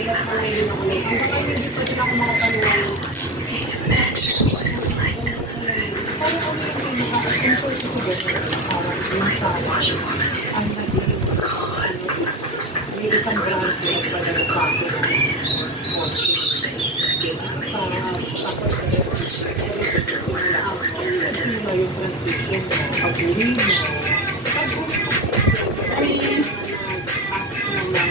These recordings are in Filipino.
Kaya naman hindi ako late. Hanggang ngayon hindi pa din ako makapanulan. Kaya kami yung pinaka-import ko ba sa yung sa ang naging may isang brand ko yung padala sa akin na yung transition na pag-uwi mo. Nag-ask ng mga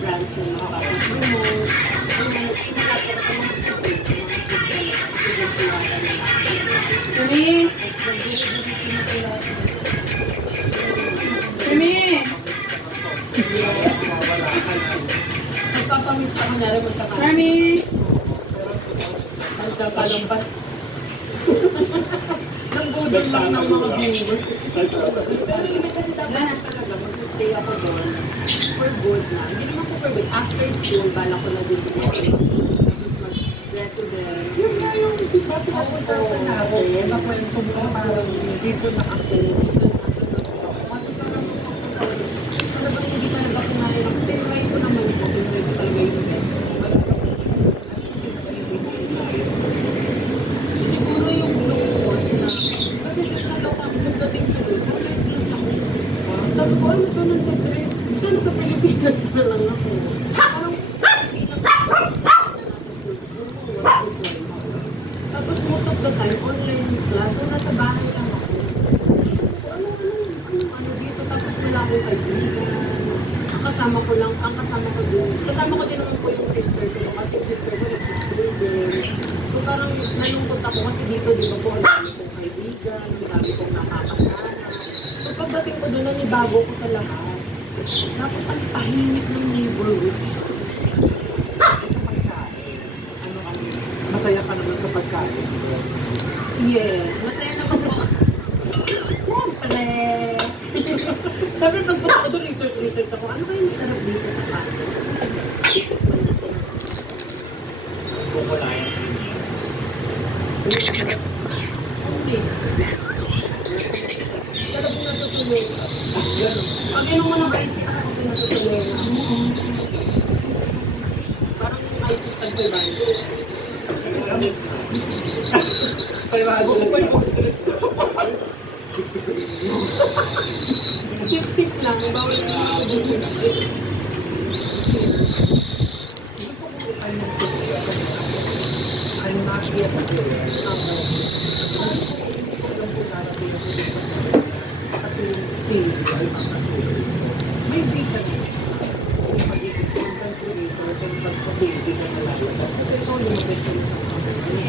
brands na makakapag mo. Nagpapamiss ka kunyari magkakaroon. Nagkapalampas. Nang-budol lang ng mga viewers. Pero hindi kasi dapat talaga mag-stay ako doon for good na. Hindi naman ko for good. After school, bala ko na din dito. Tapos mag-resident. Yun nga yung diba pinag-usapan natin. Nakwento mo na parang dito na ako. Ano ba hindi talaga kumain ako? Tinry ko naman ito. Tinry ko talaga yung best. Siguro yung lungkot na kasi sa lokang pagdating ko doon, sabi ko, ano ito nang trip? Sana sa Pilipinas na lang ako. Tapos most of the time, online class, so nasa bahay lang ako. So ano dito, tapos wala akong kaibigan. Ang kasama ko doon. Kasama ko din naman po yung sister ko, kasi yung sister ko nag-school din. So parang nalungkot ako kasi dito, di ba po, ang dami kong kaibigan, ang dami kong nakakasama. So pagdating ko doon, nanibago ko sa lahat. Tapos ang tahimik ng neighborhood. Sa pagkain. Masaya ka naman sa pagkain. Yes, masaya naman po. Siyempre. Sabi pagpunta ko doon, research ako, ano ba yung sarap dito sa kain? Kukulayan. Okay. Sarap yung nasusuloy. Pag inom mo ng ice tea, ako pinasusuloy na. Parang yung ice tea sa Dubai. Sip-sip lang, bawal na yung I'm not yet may database kung magiging content creator and pag-sabihin din na nalalabas kasi ikaw yung best friend sa company.